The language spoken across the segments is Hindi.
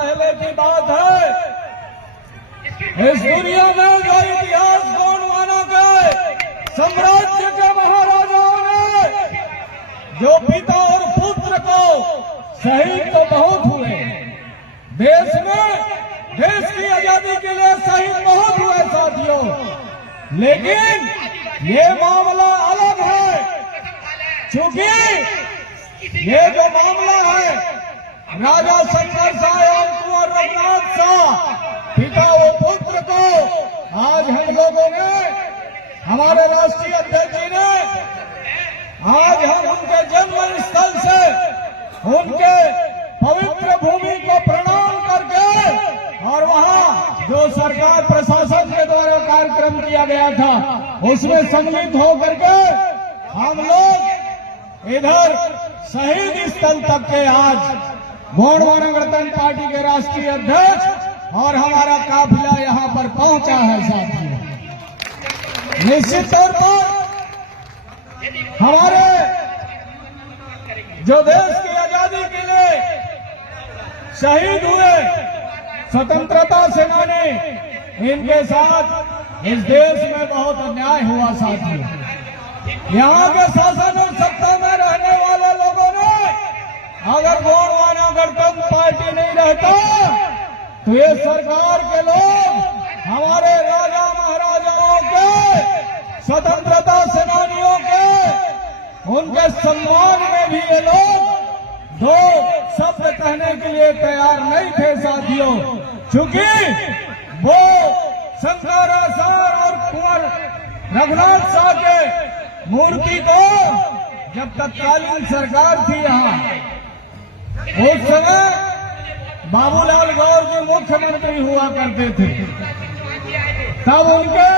पहले की बात है, इस दुनिया में जो इतिहास गोंडवाना के साम्राज्य के महाराजाओं ने जो पिता और पुत्र को शहीद तो बहुत हुए, देश में देश की आजादी के लिए शहीद बहुत हुए साथियों, लेकिन ये मामला अलग है। क्योंकि ये जो मामला है राजा शंकर शाह एवं कुंवर रघुनाथ शाह पिता व पुत्र को आज हम लोगों ने, हमारे राष्ट्रीय अध्यक्ष जी ने, आज हम उनके जन्म स्थल से उनके पवित्र भूमि को प्रणाम करके और वहां जो सरकार प्रशासन के द्वारा कार्यक्रम किया गया था उसमें सम्मिलित होकर के हम लोग इधर शहीद स्थल तक के आज गोंडवाना गणतंत्र पार्टी के राष्ट्रीय अध्यक्ष और हमारा काफिला यहां पर पहुंचा है साथियों। निश्चित तौर पर हमारे जो देश की आजादी के लिए शहीद हुए स्वतंत्रता सेनानी, इनके साथ इस देश में बहुत अन्याय हुआ साथियों। यहाँ के शासन और सत्ता में रहने वाले लोगों ने अगर गोंडवाना गणतंत्र पार्टी नहीं रहता तो ये सरकार के लोग हमारे राजा महाराजाओं के, स्वतंत्रता सेनानियों के, उनके सम्मान में भी ये लोग दो शब्द कहने के लिए तैयार नहीं थे साथियों। क्योंकि वो शंकर शाह और कुंवर रघुनाथ शाह के मूर्ति को जब तत्कालीन सरकार थी यहाँ, उस समय बाबूलाल गौर जी मुख्यमंत्री हुआ करते थे, तब उनके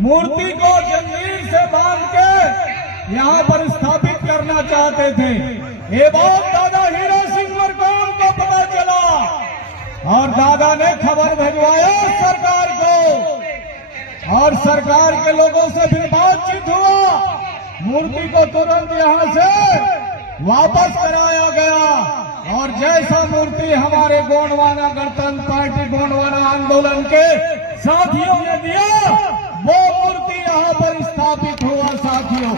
मूर्ति को जंजीर से बांध के यहाँ पर स्थापित करना चाहते थे। ये बात दादा हीरा सिंह मरकाम को पता चला और दादा ने खबर भिजवाया सरकार को और सरकार के लोगों से फिर बातचीत हुआ, मूर्ति को तुरंत यहाँ से वापस कराया गया और जैसा मूर्ति हमारे गोंडवाना गणतंत्र पार्टी गोंडवाना आंदोलन के साथियों ने दिया, वो मूर्ति यहाँ पर स्थापित हुआ साथियों।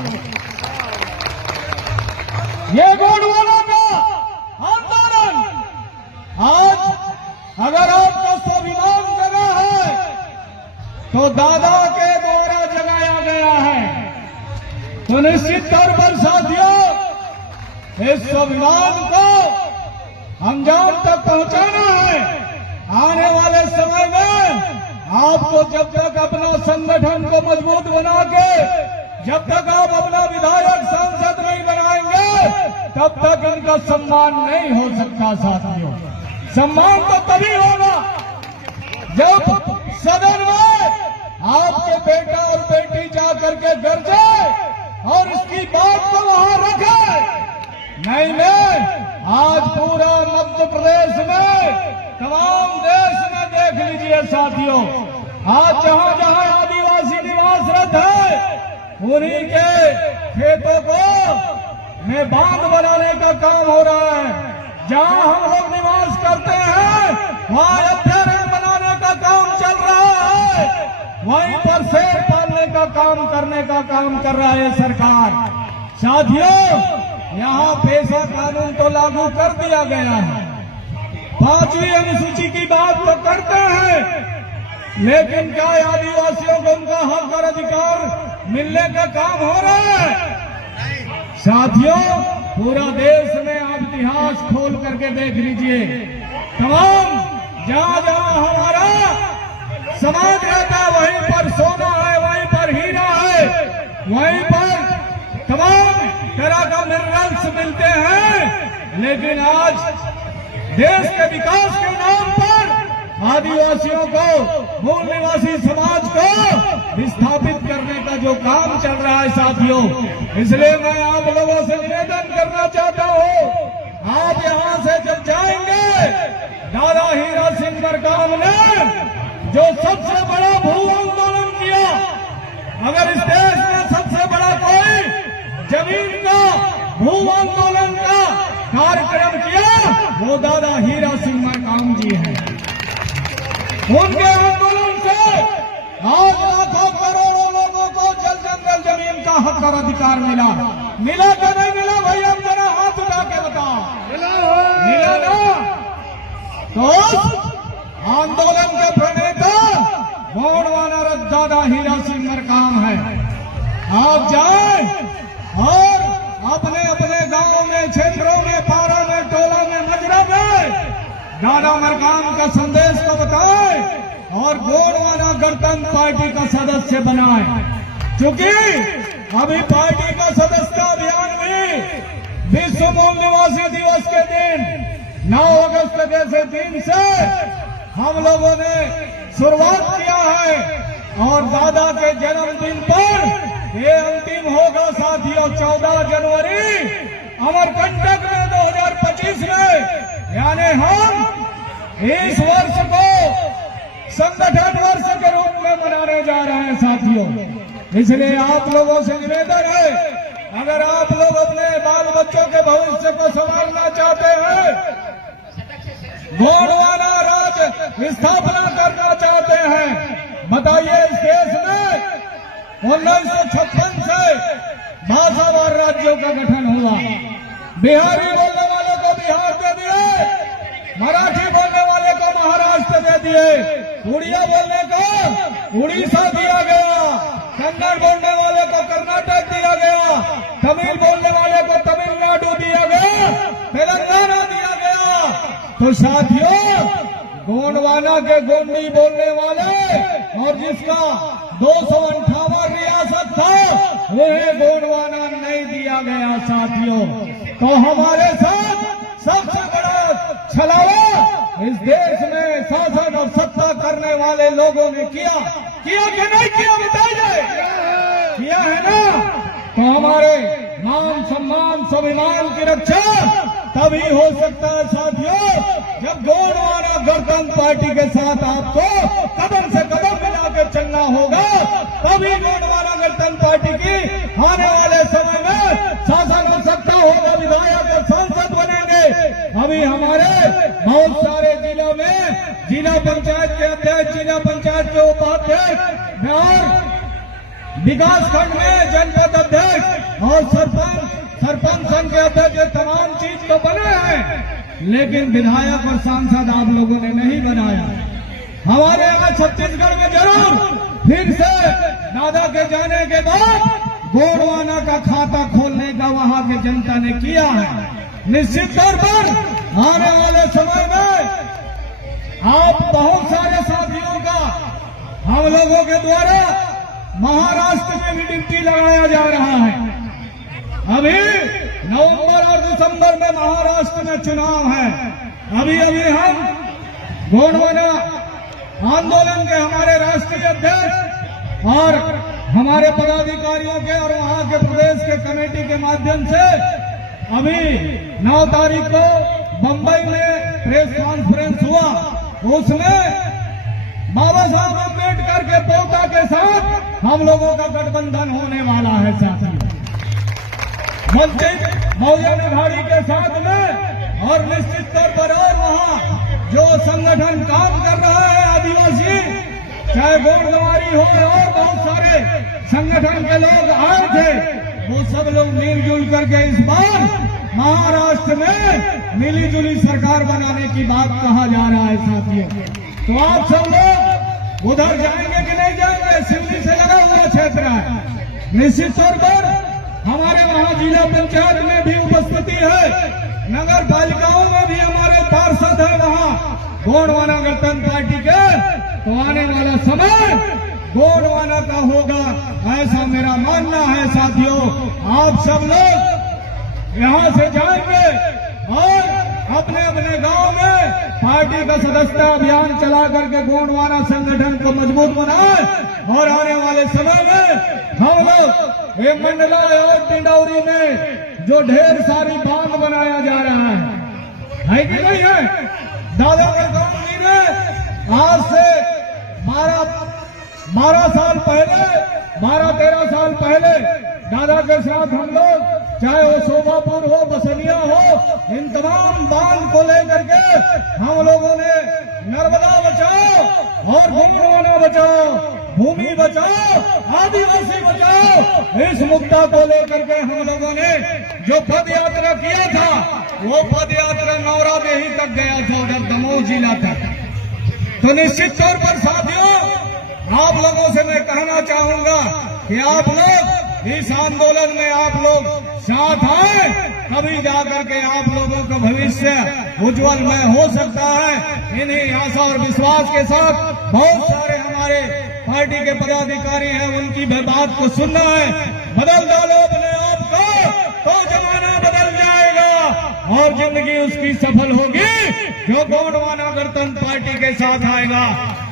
ये गोंडवाना का आंदोलन आज अगर आपका स्वाभिमान जगा है तो दादा के द्वारा जगाया गया है। तो निश्चित तौर पर साथियों इस स्वाभिमान को अंजाम तक पहुंचाना है। आने वाले समय में आपको जब तक अपना संगठन को मजबूत बना के, जब तक आप अपना विधायक सांसद नहीं बनाएंगे तब तक इनका सम्मान नहीं हो सकता साथियों। सम्मान तो तभी होगा जब सदन में आपके बेटा और बेटी जाकर के गरजे और इसकी बात को वहां रखे। नहीं, आज पूरा मध्य प्रदेश में, तमाम देश में देख लीजिए साथियों, आज जहां जहां आदिवासी निवासरत है उन्हीं के खेतों को में बांध बनाने का काम हो रहा है। जहां हम लोग निवास करते हैं वहां अभयारण्य बनाने का काम चल रहा है, वहीं पर शेर पालने का काम करने का काम कर रहा है सरकार। साथियों यहाँ पेशा कानून तो लागू कर दिया गया है, 5वीं अनुसूची की बात तो करते हैं, लेकिन क्या आदिवासियों को उनका हक और अधिकार मिलने का काम हो रहा है? साथियों पूरा देश में आप इतिहास खोल करके देख लीजिए, तमाम जहां जहां हमारा समाज रहता है वहीं पर सोना है, वहीं पर हीरा है, वहीं पर तमाम तरह का मिनरल्स मिलते हैं। लेकिन आज देश के विकास के नाम पर आदिवासियों को, मूल निवासी समाज को विस्थापित करने का जो काम चल रहा है साथियों, इसलिए मैं आप लोगों से निवेदन करना चाहता हूँ, आप यहाँ से जब जाएंगे, दादा हीरा सिंह मरकाम ने जो सबसे बड़ा भू आंदोलन किया, अगर इस देश में सबसे बड़ा कोई जमीन का भू आंदोलन का कार्यक्रम किया वो दादा हीरा सिंह मरकाम जी हैं। उनके आंदोलन से आज लाखों करोड़ों लोगों को जल जंगल जमीन का हक और अधिकार मिला। मिला कि नहीं मिला भाई? हम जरा हाथ उठा के बताओ। मिला ना? तो आंदोलन के प्रणेता गोंडवाना दादा हीरा सिंह मरकाम है। आप जाएं और अपने अपने गांवों में, क्षेत्रों में, पारा में, टोला में, मजरा में दादा मरकाम का संदेश को बताएं और गोंडवाना गणतंत्र पार्टी का सदस्य बनाएं। क्योंकि अभी पार्टी का सदस्यता अभियान में विश्व मूल निवासी दिवस के दिन 9 अगस्त जैसे दिन से हम लोगों ने शुरुआत किया है और दादा के जन्मदिन पर ये अंतिम होगा साथियों। 14 जनवरी अमरकंटक में 2025 में, यानी हम इस वर्ष को संगठन वर्ष के रूप में मनाने जा रहे हैं साथियों। इसलिए आप लोगों से निवेदन है, अगर आप लोग अपने बाल बच्चों के भविष्य को संभालना चाहते हैं, गोंडवाना राज्य स्थापना करना चाहते हैं, बताइए इस देश में 1956 से भाषावार राज्यों का गठन हुआ। बिहारी बोलने वालों को बिहार दे दिए, मराठी बोलने वाले को महाराष्ट्र दे दिए, उड़िया बोलने को उड़ीसा दिया गया, कन्नड़ बोलने वाले को कर्नाटक दिया गया, तमिल बोलने वाले को तमिलनाडु दिया गया, तेलंगाना दिया गया। तो साथियों, गोंडवाना के गोंडी बोलने वाले और जिसका 258 रियासत था वह गोंडवाना नहीं दिया गया साथियों। तो हमारे साथ सबसे बड़ा छलावा इस देश में शासन और सत्ता करने वाले लोगों ने किया कि नहीं किया? बताइए। किया है ना? तो हमारे मान सम्मान स्वाभिमान की रक्षा तभी हो सकता है साथियों, जब गोंडवाना गणतंत्र पार्टी के साथ आपको कदम से कदम मिला के चलना होगा। तभी गोंडवाना गणतंत्र पार्टी की आने वाले समय में शासन और सत्ता होगा, विधायक और सांसद बनेंगे। अभी हमारे बहुत सारे जिलों में जिला पंचायत के अध्यक्ष, जिला पंचायत के उपाध्यक्ष और विकास खंड में जनपद अध्यक्ष और सरपंच संघ के अध्यक्ष, तमाम चीज तो बने हैं, लेकिन विधायक और सांसद आप लोगों ने नहीं बनाया। हमारे यहाँ छत्तीसगढ़ में जरूर फिर से दादा के जाने के बाद गोंडवाना का खाता खोलने का वहां की जनता ने किया है। निश्चित तौर पर आने वाले समय में आप बहुत सारे साथियों का हम लोगों के द्वारा महाराष्ट्र में भी ड्यूटी लगाया जा रहा है। अभी नवंबर और दिसंबर में महाराष्ट्र में चुनाव है। अभी हम गोंडवाना आंदोलन के हमारे राष्ट्रीय अध्यक्ष और हमारे पदाधिकारियों के और वहां के प्रदेश के कमेटी के माध्यम से अभी 9 तारीख को बंबई में प्रेस कॉन्फ्रेंस हुआ। उसमें बाबा साहब अम्बेडकर के पोता के साथ हम लोगों का गठबंधन होने वाला है साथियों। वंचित बहुजन अघाड़ी के साथ में और निश्चित तौर पर और वहाँ जो संगठन काम कर रहा है आदिवासी, चाहे गोंडवारी हो और बहुत सारे संगठन के लोग आए थे, वो सब लोग मिलजुल करके इस बार महाराष्ट्र में मिली जुली सरकार बनाने की बात कहा जा रहा है साथियों। तो आप सब लोग उधर जाएंगे कि नहीं जाएंगे? सिवनी से लगा हुआ क्षेत्र है। निश्चित तौर पर हमारे वहाँ जिला पंचायत में भी उपस्थिति है, नगर पालिकाओं में भी हमारे पार्षद है वहाँ गोंडवाना गणतंत्र पार्टी के। तो आने वाला समय गोंडवाना का होगा, ऐसा मेरा मानना है साथियों। आप सब लोग यहाँ से जाएंगे और अपने अपने गांव में पार्टी का सदस्यता अभियान चला करके गोंडवाना संगठन को मजबूत बनाए और आने वाले समय में हम लोग एक मंडला और टिंडौरी में जो ढेर सारी बांध बनाया जा रहा है कि नहीं है? दादा मरकाम जी ने आज से 12 साल पहले, 12-13 साल पहले दादा के साथ हम लोग चाहे वो शोभापुर हो, बसनिया हो, इन तमाम बांध को लेकर के हम लोगों ने नर्मदा बचाओ और गंगोना बचाओ, भूमि बचाओ, आदिवासी बचाओ, इस मुद्दा को लेकर के हम लोगों ने जो पद यात्रा किया था, वो पद यात्रा नौरादेही तक गया था, उधर दमोह जिला तक। तो निश्चित तौर पर साथियों, आप लोगों से मैं कहना चाहूंगा कि आप लोग इस आंदोलन में आप लोग साथ आए, तभी जाकर के आप लोगों का भविष्य उज्जवलमय हो सकता है। इन्हीं आशा और विश्वास के साथ बहुत सारे हमारे पार्टी के पदाधिकारी हैं, उनकी भी बात को सुनना है। बदल डालो अपने आप को, तो जमाना बदल जाएगा और जिंदगी उसकी सफल होगी जो गोंडवाना गणतंत्र पार्टी के साथ आएगा,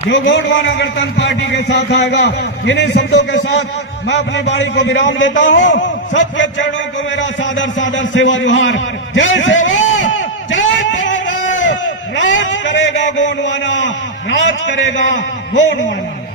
जो गोंडवाना गणतंत्र पार्टी के साथ आएगा। इन्हीं शब्दों के साथ मैं अपनी बाणी को विराम देता हूँ। सबके चरणों को मेरा सादर सादर सेवा जोहार। जय सेवा, जय तेलंगाना। राज करेगा गोंडवाना, राज करेगा गोंडवाना।